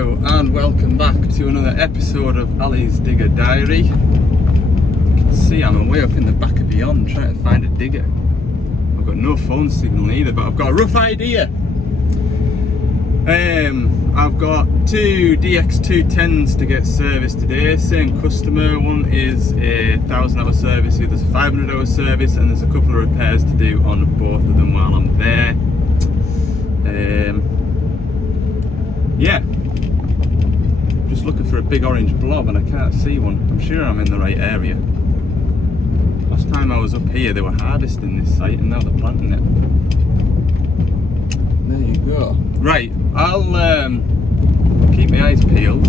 Hello and welcome back to another episode of Ali's Digger Diary. You can see I'm way up in the back of beyond trying to find a digger. I've got no phone signal either, but I've got a rough idea. I've got two DX210s to get serviced today, same customer. One is a 1,000-hour service, the other's a 500-hour service, and there's a couple of repairs to do on both of them while I'm there. Yeah, just looking for a big orange blob and I can't see one. I'm sure I'm in the right area. Last time I was up here they were harvesting this site and now they're planting it. There you go. Right, I'll keep my eyes peeled.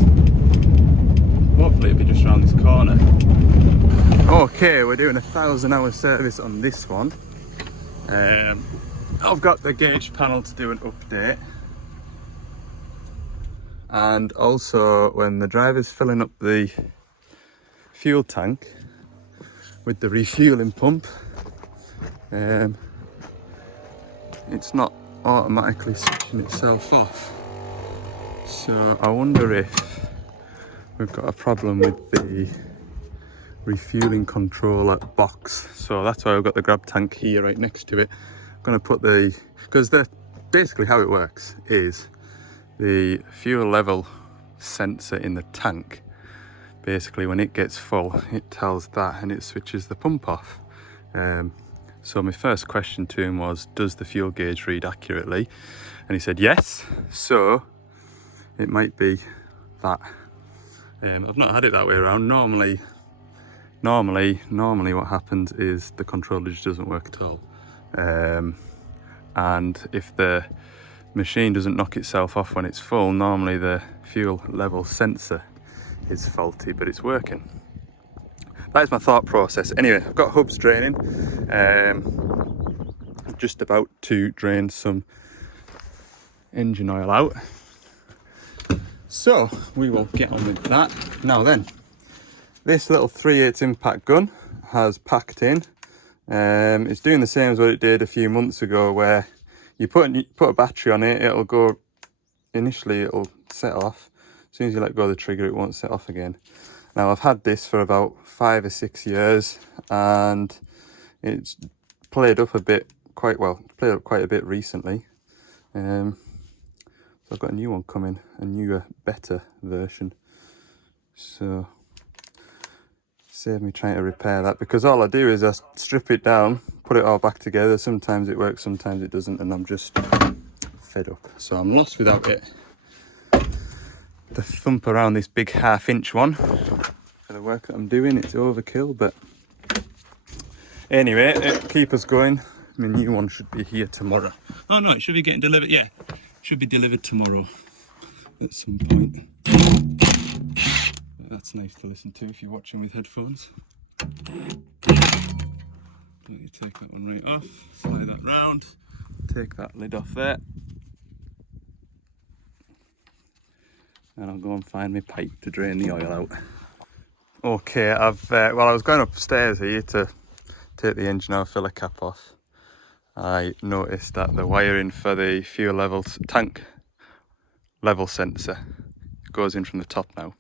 Hopefully it'll be just around this corner. Okay, we're doing a 1,000-hour service on this one. I've got the gauge panel to do an update. And also when the driver's filling up the fuel tank with the refueling pump, it's not automatically switching itself off. So I wonder if we've got a problem with the refueling controller box. So that's why I've got the grab tank here right next to it. I'm going to put because basically how it works is the fuel level sensor in the tank, basically when it gets full it tells that and it switches the pump off. So my first question to him was, does the fuel gauge read accurately? And he said yes, so it might be that. I've not had it that way around. Normally what happens is the controller just doesn't work at all, and if the machine doesn't knock itself off when it's full, normally the fuel level sensor is faulty, but it's working. That is my thought process. Anyway, I've got hubs draining. I'm just about to drain some engine oil out. So we will get on with that. Now then, this little 3/8 impact gun has packed in. It's doing the same as what it did a few months ago, where you put a battery on it, it'll go, initially it'll set off. As soon as you let go of the trigger, it won't set off again. Now I've had this for about 5 or 6 years and it's played up quite a bit recently. So I've got a new one coming, a newer, better version. So save me trying to repair that, because all I do is I strip it down, put it all back together. Sometimes it works, sometimes it doesn't, and I'm just fed up. So I'm lost without it. The thump around this big 1/2-inch one for the work that I'm doing, it's overkill, but anyway, it'll keep us going. My new one should be here tomorrow. Oh no, it should be getting delivered. Yeah, it should be delivered tomorrow at some point. That's nice to listen to if you're watching with headphones. You take that one right off, slide that round, take that lid off there, and I'll go and find my pipe to drain the oil out. Okay, I was going upstairs here to take the engine oil filler cap off. I noticed that the wiring for the fuel levels tank level sensor goes in from the top now.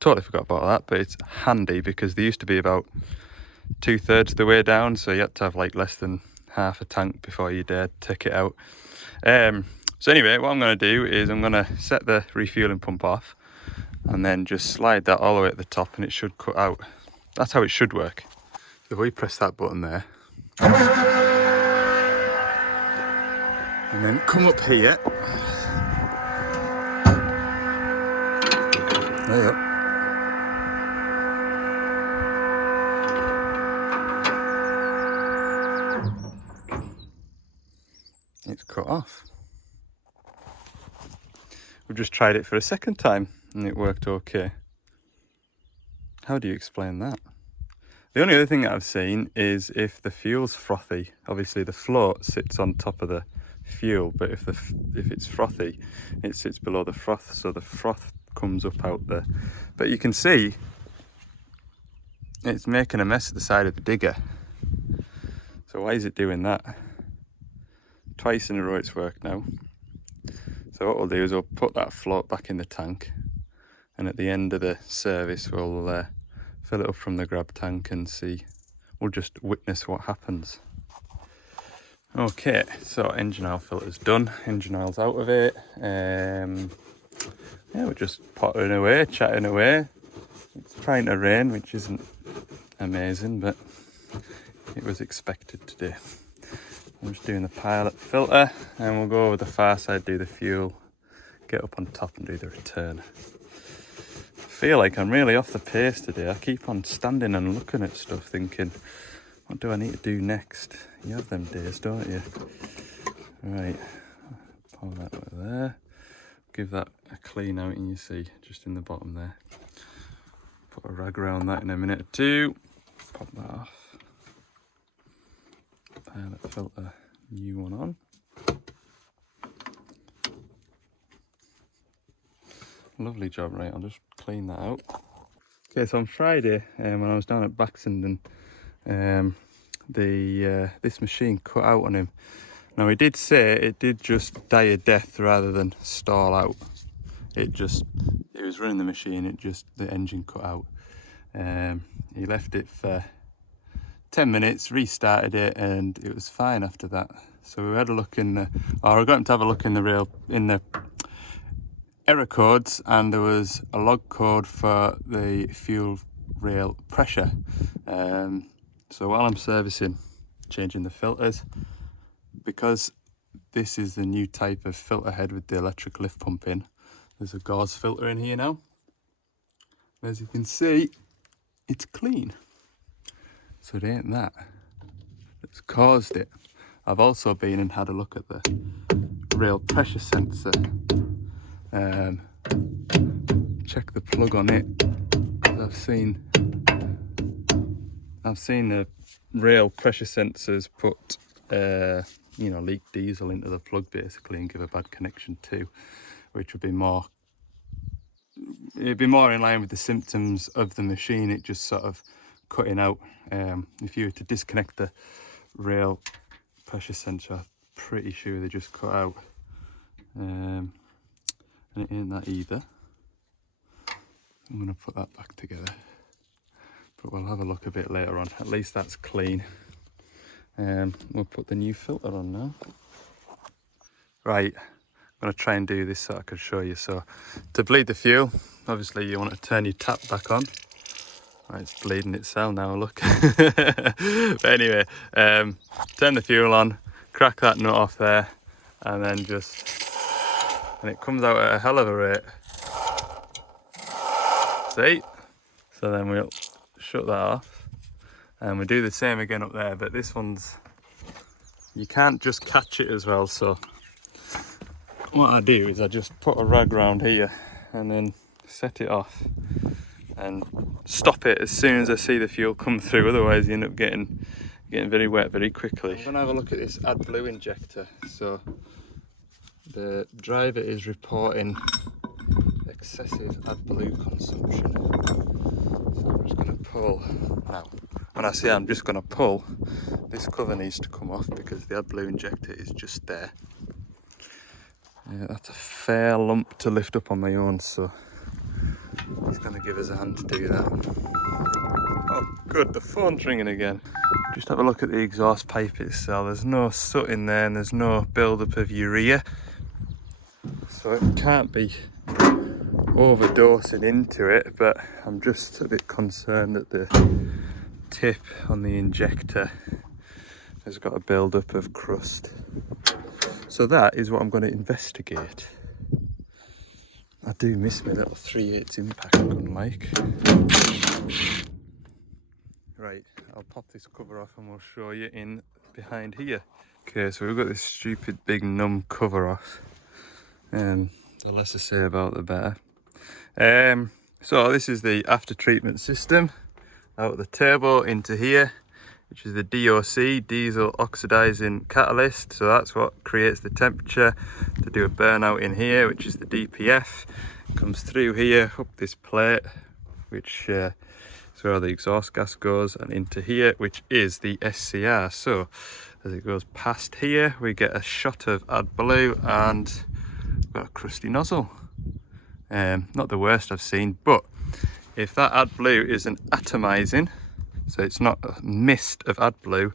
Totally forgot about that, but it's handy because they used to be about 2/3 of the way down, so you had to have like less than half a tank before you dared take it out. So anyway, what I'm going to do is I'm going to set the refueling pump off and then just slide that all the way at the top and it should cut out. That's how it should work. So if we press that button there and then come up here, there you go. It's cut off. We've just tried it for a second time and it worked okay. How do you explain that? The only other thing that I've seen is if the fuel's frothy, obviously the float sits on top of the fuel, but if it's frothy, it sits below the froth, so the froth comes up out there. But you can see it's making a mess of the side of the digger. So why is it doing that? Twice in a row it's worked now. So So what we'll do is we'll put that float back in the tank, and at the end of the service we'll fill it up from the grab tank and see, we'll just witness what happens. Okay, so engine oil filter's done, engine oil's out of it. Yeah, we're just pottering away, chatting away. It's trying to rain, which isn't amazing, but it was expected today. I'm just doing the pilot filter, and we'll go over the far side, do the fuel, get up on top and do the return. I feel like I'm really off the pace today. I keep on standing and looking at stuff thinking, what do I need to do next? You have them days, don't you? Right, pull that over there. Give that a clean out, and you see, just in the bottom there. Put a rag around that in a minute or two. Pop that off. Pilot filter, new one on. Lovely job, right? I'll just clean that out. Okay, so on Friday, when I was down at Baxenden, this machine cut out on him. Now he did say it did just die a death rather than stall out. It was running the machine, the engine cut out. He left it for 10 minutes, restarted it, and it was fine after that. So we had a look I got him to have a look in the error codes, and there was a log code for the fuel rail pressure. So while I'm servicing, changing the filters, because this is the new type of filter head with the electric lift pump in, there's a gauze filter in here now. As you can see, it's clean. So it ain't that that's caused it. I've also been and had a look at the rail pressure sensor. Check the plug on it. I've seen the rail pressure sensors put leak diesel into the plug basically and give a bad connection too, which would be more in line with the symptoms of the machine. It just sort of cutting out. If you were to disconnect the rail pressure sensor, I'm pretty sure they just cut out. And it ain't that either. I'm going to put that back together, but we'll have a look a bit later on. At least that's clean. We'll put the new filter on now. Right, I'm going to try and do this so I can show you. So to bleed the fuel, obviously you want to turn your tap back on. Right, it's bleeding itself now, look. But anyway, turn the fuel on, crack that nut off there, and then and it comes out at a hell of a rate. See? So then we'll shut that off, and we do the same again up there, but this one's, you can't just catch it as well. So what I do is I just put a rag around here and then set it off and stop it as soon as I see the fuel come through, otherwise you end up getting very wet very quickly. I'm going to have a look at this AdBlue injector. So the driver is reporting excessive AdBlue consumption. So I'm just going to pull. Now, when I say I'm just going to pull, this cover needs to come off because the AdBlue injector is just there. That's a fair lump to lift up on my own, so he's going to give us a hand to do that. Oh good, the phone's ringing again. Just have a look at the exhaust pipe itself. There's no soot in there and there's no build-up of urea, so it can't be overdosing into it, but I'm just a bit concerned that the tip on the injector has got a build-up of crust. So that is what I'm going to investigate. I do miss my little 3/8 impact gun like. Right, I'll pop this cover off and we'll show you in behind here. Okay, so we've got this stupid big numb cover off. The less I say about the better. So this is the after treatment system. Out of the turbo into here, which is the DOC, diesel oxidizing catalyst. So that's what creates the temperature to do a burnout in here, which is the DPF. It comes through here, up this plate, which is where the exhaust gas goes, and into here, which is the SCR. So as it goes past here, we get a shot of AdBlue, and got a crusty nozzle. Not the worst I've seen, but if that AdBlue isn't atomizing, so it's not a mist of AdBlue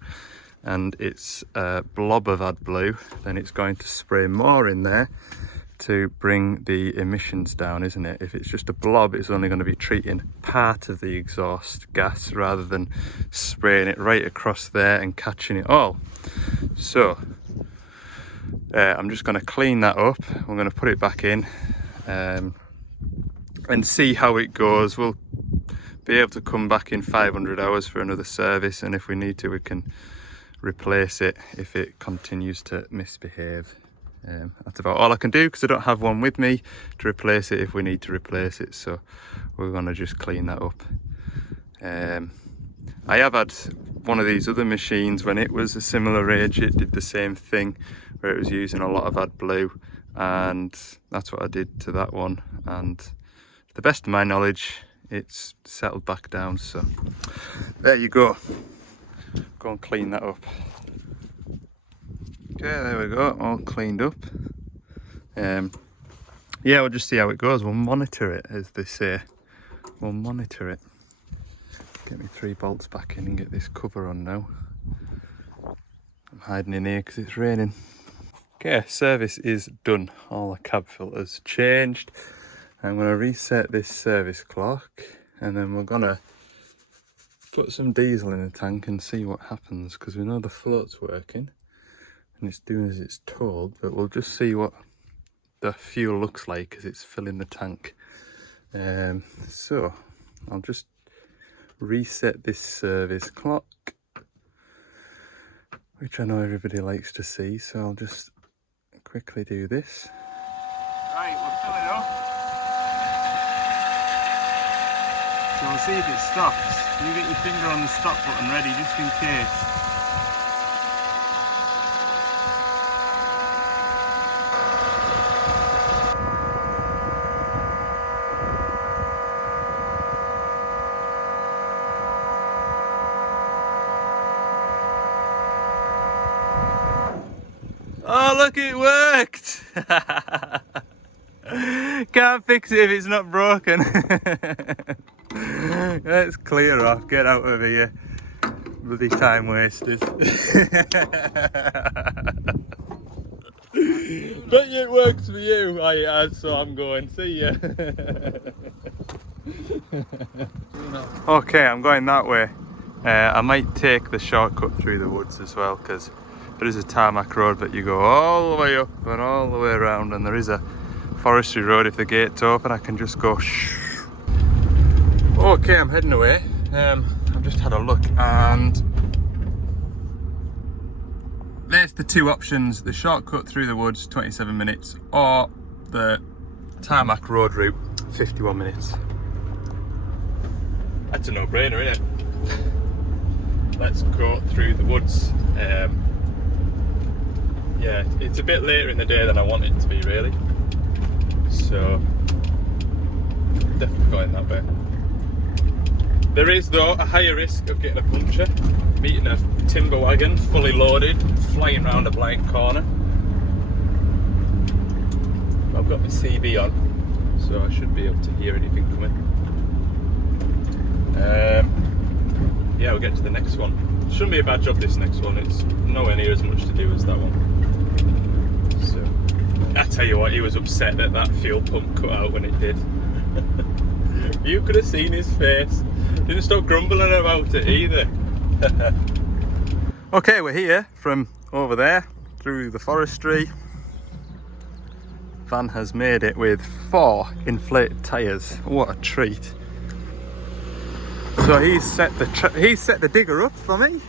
and it's a blob of AdBlue, then it's going to spray more in there to bring the emissions down, isn't it? If it's just a blob, it's only going to be treating part of the exhaust gas rather than spraying it right across there and catching it all. So I'm just going to clean that up. I'm going to put it back in and see how it goes. We'll be able to come back in 500 hours for another service, and if we need to, we can replace it if it continues to misbehave. That's about all I can do because I don't have one with me to replace it if we need to replace it, so we're going to just clean that up. I have had one of these other machines when it was a similar age. It did the same thing where it was using a lot of AdBlue, and that's what I did to that one, and to the best of my knowledge it's settled back down. So there you go, go and clean that up. Okay, there we go, all cleaned up. Yeah, we'll just see how it goes. We'll monitor it, as they say. We'll monitor it. Get me 3 bolts back in and get this cover on now. I'm hiding in here because it's raining. Okay, service is done. All the cab filters changed. I'm going to reset this service clock, and then we're going to put some diesel in the tank and see what happens, because we know the float's working and it's doing as it's told, but we'll just see what the fuel looks like as it's filling the tank. So I'll just reset this service clock, which I know everybody likes to see, so I'll just quickly do this. Right, we'll fill it up. So we'll see if it stops. You get your finger on the stop button ready just in case. Oh look, it worked! Can't fix it if it's not broken. Let's clear off, get out of here. Bloody time wasters. But it works for you. I has, so I'm going. See ya. Okay, I'm going that way. I might take the shortcut through the woods as well, because there is a tarmac road that you go all the way up and all the way around, and there is a forestry road. If the gate's open, I can just go shh. Okay, I'm heading away. I've just had a look, and there's the 2 options: the shortcut through the woods, 27 minutes, or the tarmac road route, 51 minutes. That's a no-brainer, isn't it? Let's go through the woods. Yeah, it's a bit later in the day than I want it to be, really. So, definitely going that way. There is, though, a higher risk of getting a puncture, meeting a timber wagon fully loaded, flying round a blind corner. I've got my CB on, so I should be able to hear anything coming. Yeah, we'll get to the next one. Shouldn't be a bad job, this next one. It's nowhere near as much to do as that one. So, I tell you what, he was upset that that fuel pump cut out when it did. You could have seen his face. Didn't stop grumbling about it either. Okay, we're here from over there through the forestry. Van has made it with 4 inflated tyres. What a treat. So he's set the digger up for me.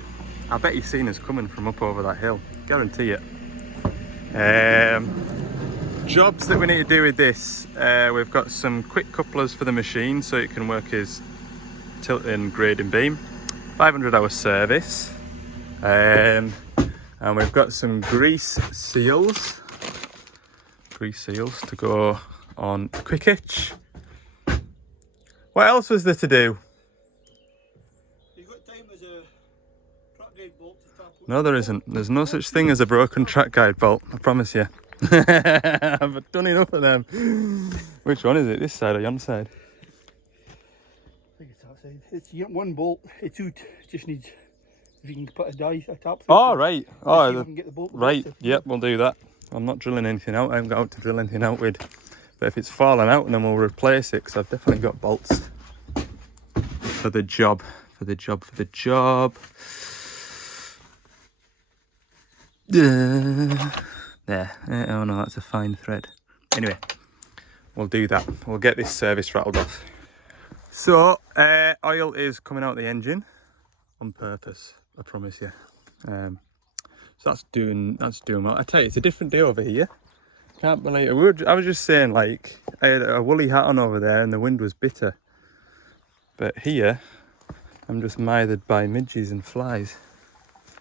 I bet he's seen us coming from up over that hill, guarantee it. Jobs that we need to do with this, we've got some quick couplers for the machine so it can work as tilting grading beam, 500-hour service, and we've got some grease seals to go on the quick hitch. What else was there to do? No, there isn't. There's no such thing as a broken track guide bolt, I promise you. I've done enough of them. Which one is it? This side or yon side? I think it's that side. It's, you get one bolt, it's out, just needs, if you can put a tap through. Oh, right. Oh, you can get the bolt right. Yep, we'll do that. I'm not drilling anything out. I haven't got out to drill anything out with. But if it's fallen out, then we'll replace it, because I've definitely got bolts for the job. For the job. There. Oh no, that's a fine thread. Anyway, we'll do that. We'll get this service rattled off. So, oil is coming out the engine on purpose, I promise you. So that's doing well. I tell you, it's a different day over here. Can't believe it. I was just saying, like, I had a woolly hat on over there and the wind was bitter. But here, I'm just mithered by midges and flies.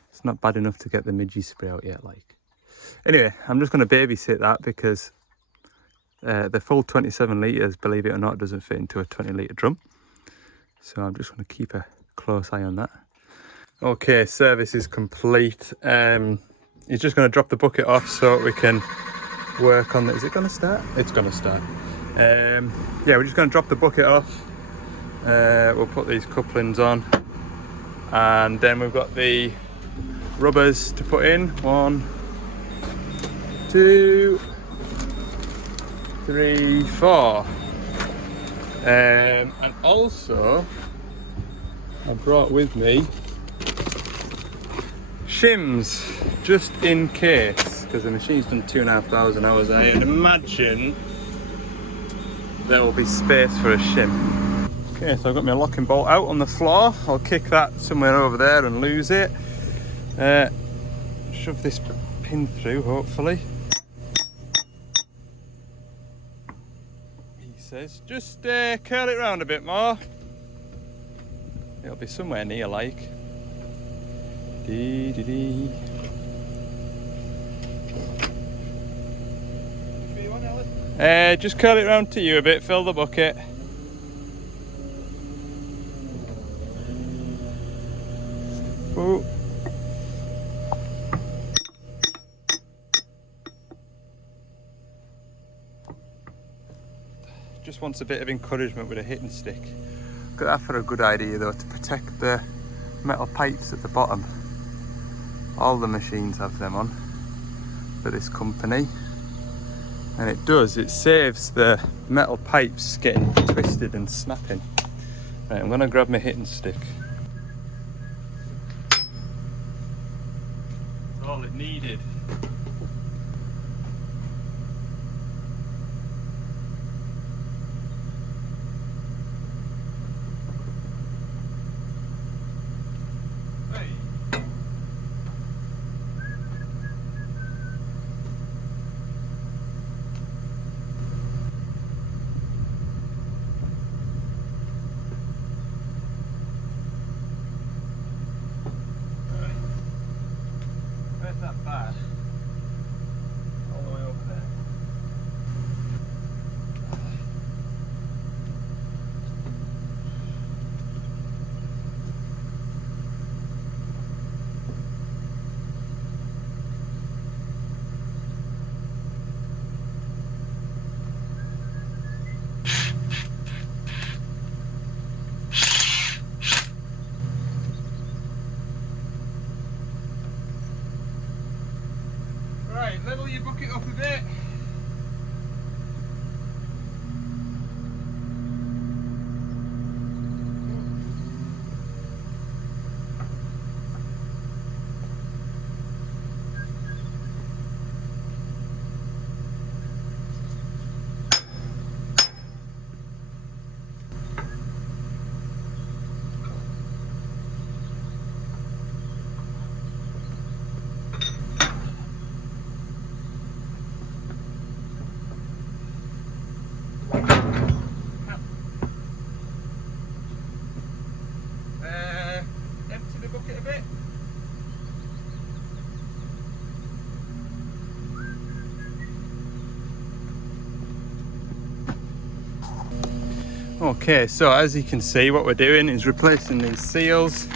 It's not bad enough to get the midgie spray out yet, like. Anyway, I'm just going to babysit that because the full 27 litres, believe it or not, doesn't fit into a 20 litre drum. So I'm just going to keep a close eye on that. Okay, service is complete. He's just going to drop the bucket off so we can work on it. Is it going to start? It's going to start. Yeah, we're just going to drop the bucket off. We'll put these couplings on. And then we've got the rubbers to put in. 1, 2, 3, 4. And also I brought with me shims just in case, because the machine's done 2,500 hours. I imagine there will be space for a shim. Okay, so I've got my locking bolt out on the floor. I'll kick that somewhere over there and lose it. Shove this pin through, hopefully. He says, just curl it round a bit more. It'll be somewhere near, like. Dee dee dee. Just curl it round to you a bit, fill the bucket. Ooh. Just wants a bit of encouragement with a hitting stick. Got that for a good idea though, to protect the metal pipes at the bottom. All the machines have them on for this company. And it saves the metal pipes getting twisted and snapping. Right, I'm gonna grab my hitting stick. That's all it needed. That bad all the way over there. Right, level your bucket up a bit. Empty the bucket a bit. Okay, so as you can see, what we're doing is replacing these seals.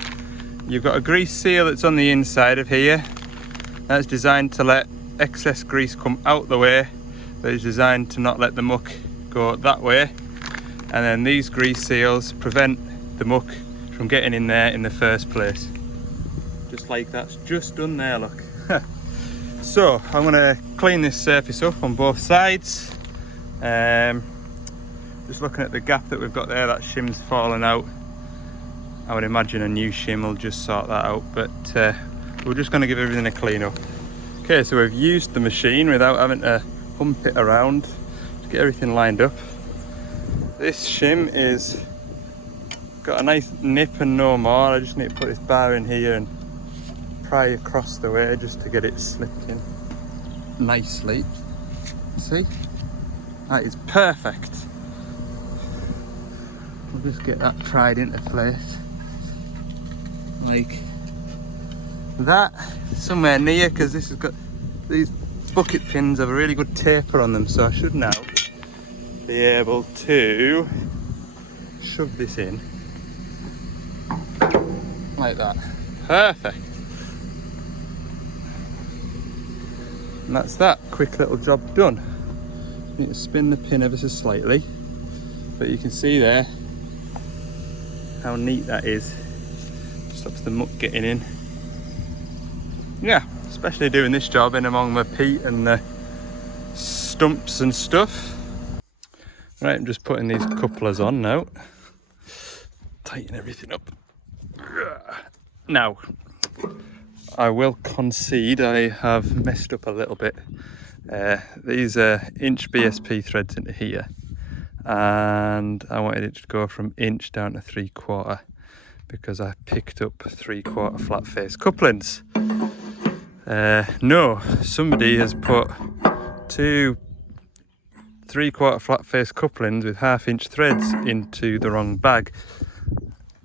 You've got a grease seal that's on the inside of here. That's designed to let excess grease come out the way, but it's designed to not let the muck go that way. And then these grease seals prevent the muck from getting in there in the first place. Just like that's just done there, look. So I'm going to clean this surface up on both sides. Just looking at the gap that we've got there, that shim's fallen out. I would imagine a new shim will just sort that out, but we're just going to give everything a clean up. Okay, so we've used the machine without having to hump it around to get everything lined up. This shim is got a nice nip and no more. I just need to put this bar in here and pry across the way just to get it slipped in nicely. See? That is perfect. We'll just get that pried into place. Like that, somewhere near, because this has got, these bucket pins have a really good taper on them, so I should now be able to shove this in like that. Perfect. And that's that. Quick little job done. Need to spin the pin ever so slightly, but you can see there how neat that is. Stops the muck getting in. Yeah, especially doing this job in among the peat and the stumps and stuff. Right, I'm just putting these couplers on now. Tighten everything up. Now, I will concede I have messed up a little bit. These are inch BSP threads into here, and I wanted it to go from inch down to 3/4 because I picked up 3/4 flat face couplings. No, somebody has put 2 3/4 flat face couplings with 1/2 inch threads into the wrong bag,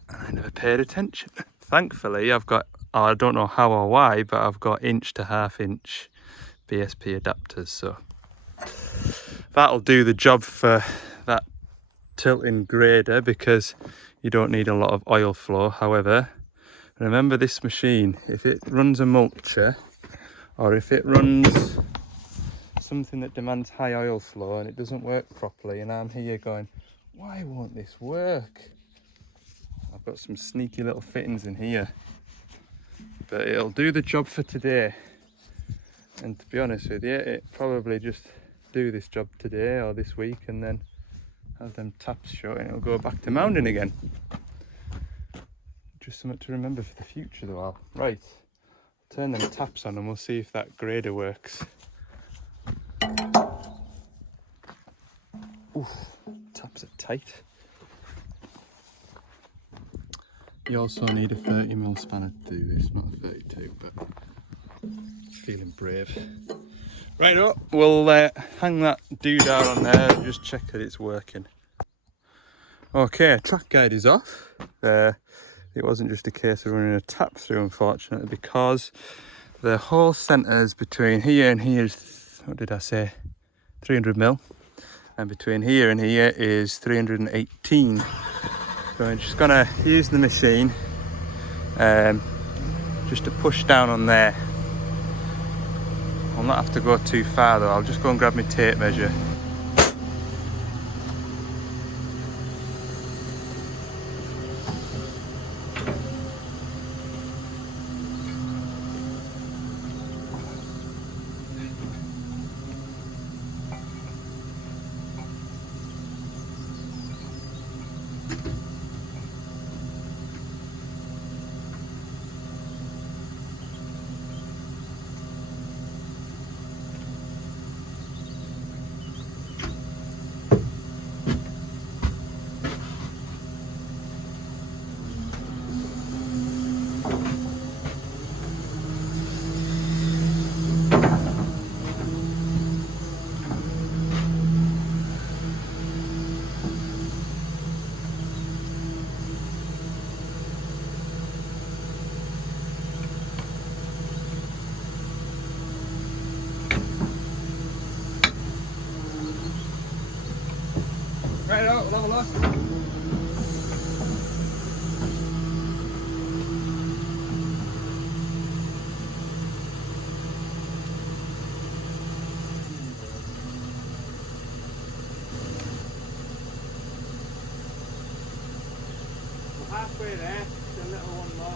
and I never paid attention. Thankfully I've got, I don't know how or why, but I've got inch to 1/2 inch BSP adapters, so that'll do the job for that tilting grader because you don't need a lot of oil flow. However, remember this machine, if it runs a mulcher or if it runs something that demands high oil flow and it doesn't work properly, and I'm here going, why won't this work? I've got some sneaky little fittings in here, but it'll do the job for today. And to be honest with you, it probably just do this job today or this week and then have them taps shut and it'll go back to mounding again. Just something to remember for the future though. Right, turn them taps on and we'll see if that grader works. Oof, taps are tight. You also need a 30mm spanner to do this, not a 32, but feeling brave. Right up, we'll hang that doodah on there and just check that it's working. Okay, track guide is off. It wasn't just a case of running a tap through, unfortunately, because the whole centres between here and here is, what did I say, 300mm, and between here and here is 318. So I'm just gonna use the machine just to push down on there. I'll not have to go too far though, I'll just go and grab my tape measure. Right out, level up. halfway there, just a little one more.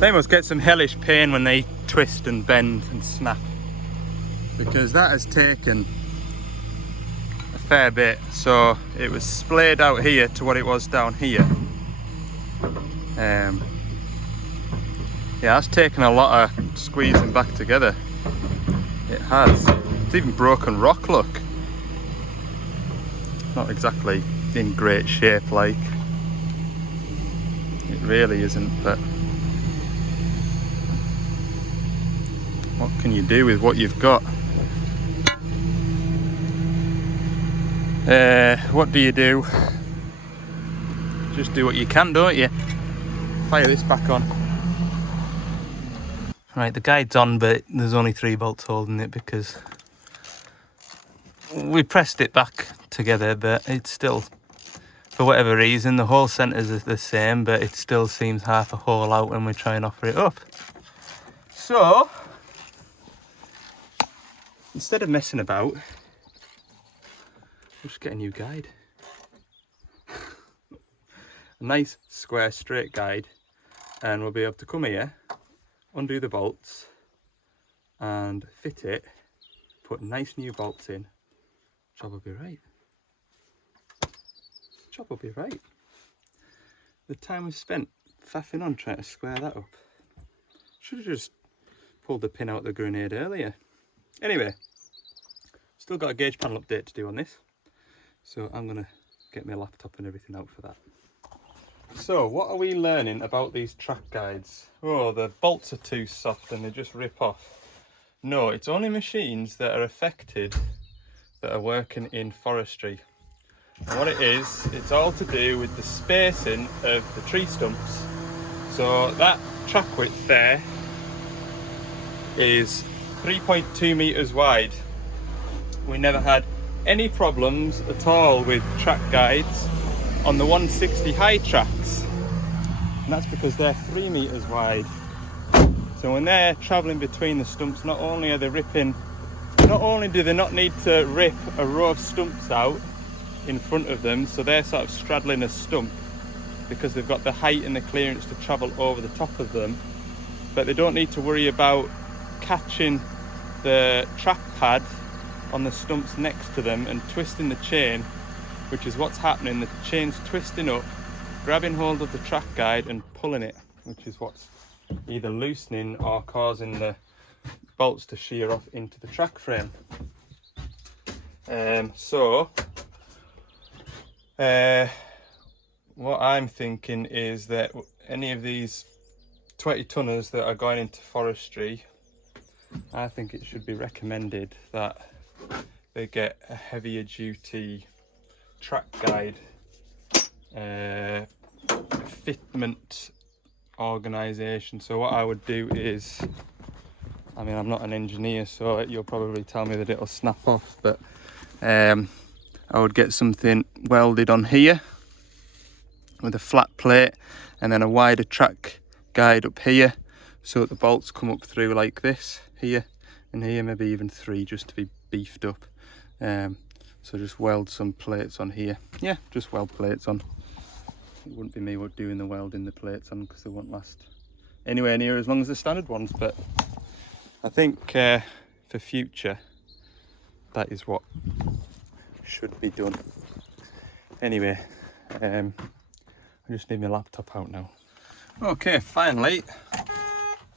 They must get some hellish pain when they twist and bend and snap, because that has taken a fair bit. So it was splayed out here to what it was down here. Yeah, that's taken a lot of squeezing back together. It has. It's even broken rock, look. Not exactly in great shape, like. It really isn't, but what can you do with what you've got? What do you do? Just do what you can, don't you? Fire this back on. Right, the guide's on, but there's only 3 bolts holding it because we pressed it back together, but it's still, for whatever reason, the hole centres are the same, but it still seems half a hole out when we try and offer it up. So, instead of messing about, we'll just get a new guide. A nice, square, straight guide, and we'll be able to come here, undo the bolts, and fit it, put nice new bolts in. Job will be right. Job will be right. The time we've spent faffing on trying to square that up. Should have just pulled the pin out of the grenade earlier. Anyway, still got a gauge panel update to do on this, so I'm gonna get my laptop and everything out for that. So what are we learning about these track guides? Oh, the bolts are too soft and they just rip off. No, it's only machines that are affected that are working in forestry. And what it is, it's all to do with the spacing of the tree stumps. So that track width there is 3.2 meters wide. We never had any problems at all with track guides on the 160 high tracks, and that's because they're 3 meters wide. So when they're traveling between the stumps, not only do they not need to rip a row of stumps out in front of them, so they're sort of straddling a stump because they've got the height and the clearance to travel over the top of them, but they don't need to worry about catching the track pad on the stumps next to them and twisting the chain, which is what's happening. The chain's twisting up, grabbing hold of the track guide and pulling it, which is what's either loosening or causing the bolts to shear off into the track frame. What I'm thinking is that any of these 20 tonners that are going into forestry, I think it should be recommended that they get a heavier duty track guide fitment organisation. So what I would do is, I mean, I'm not an engineer, so you'll probably tell me that it'll snap off, but I would get something welded on here with a flat plate and then a wider track guide up here so that the bolts come up through like this here and here, maybe even 3 just to be beefed up. So just weld some plates on here. Yeah, just weld plates on. It wouldn't be me doing the welding the plates on because they won't last anywhere near as long as the standard ones, but I think for future that is what should be done. Anyway, I just need my laptop out now. Okay, finally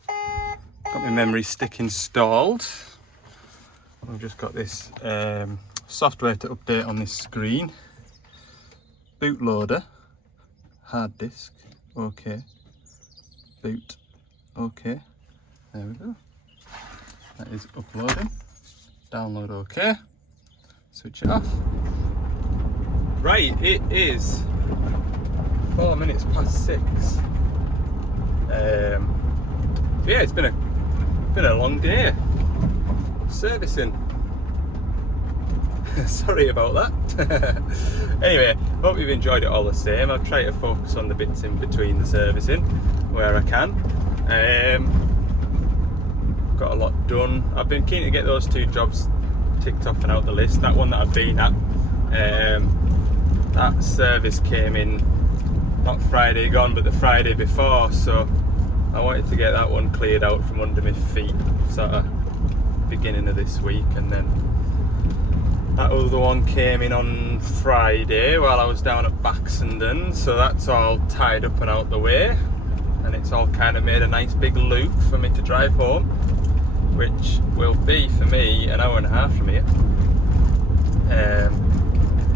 got my memory stick installed. I've just got this software to update on this screen. Bootloader, hard disk, okay. Boot, okay. There we go. That is uploading. Download, okay. Switch it off. Right, it is 4 minutes past 6. Yeah, it's been a long day servicing. Sorry about that. Anyway, hope you've enjoyed it all the same. I'll try to focus on the bits in between the servicing where I can. Got a lot done. I've been keen to get those 2 jobs ticked off and out the list. That one that I've been at, that service came in not Friday gone but the Friday before, so I wanted to get that one cleared out from under my feet sort of beginning of this week, and then that other one came in on Friday while I was down at Baxenden, so that's all tied up and out the way, and it's all kind of made a nice big loop for me to drive home, which will be for me an hour and a half from here.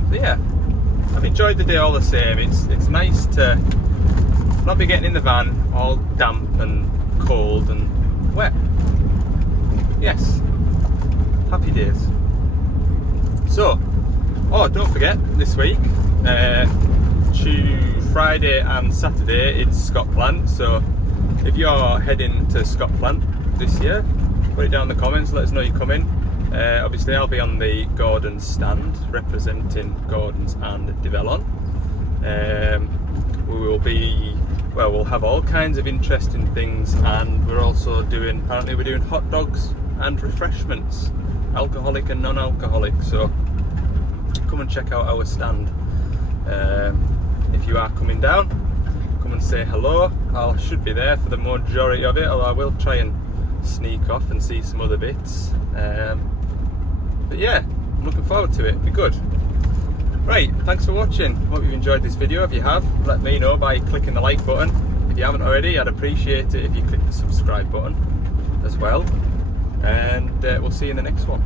But yeah, I've enjoyed the day all the same. It's nice to not be getting in the van all damp and cold and wet. Yes, happy days. So, oh, don't forget, this week, Friday and Saturday, it's Scott Plant. So if you're heading to Scott Plant this year, put it down in the comments, let us know you're coming. Obviously I'll be on the Gordon stand representing Gordon's and Devellon. We will be, well, we'll have all kinds of interesting things, and we're also doing, apparently we're doing hot dogs and refreshments, alcoholic and non-alcoholic, so come and check out our stand. If you are coming down, come and say hello. I should be there for the majority of it, although I will try and sneak off and see some other bits. But yeah, I'm looking forward to it. It'll be good. Right, thanks for watching. Hope you've enjoyed this video. If you have, let me know by clicking the like button. If you haven't already, I'd appreciate it if you click the subscribe button as well. And we'll see you in the next one.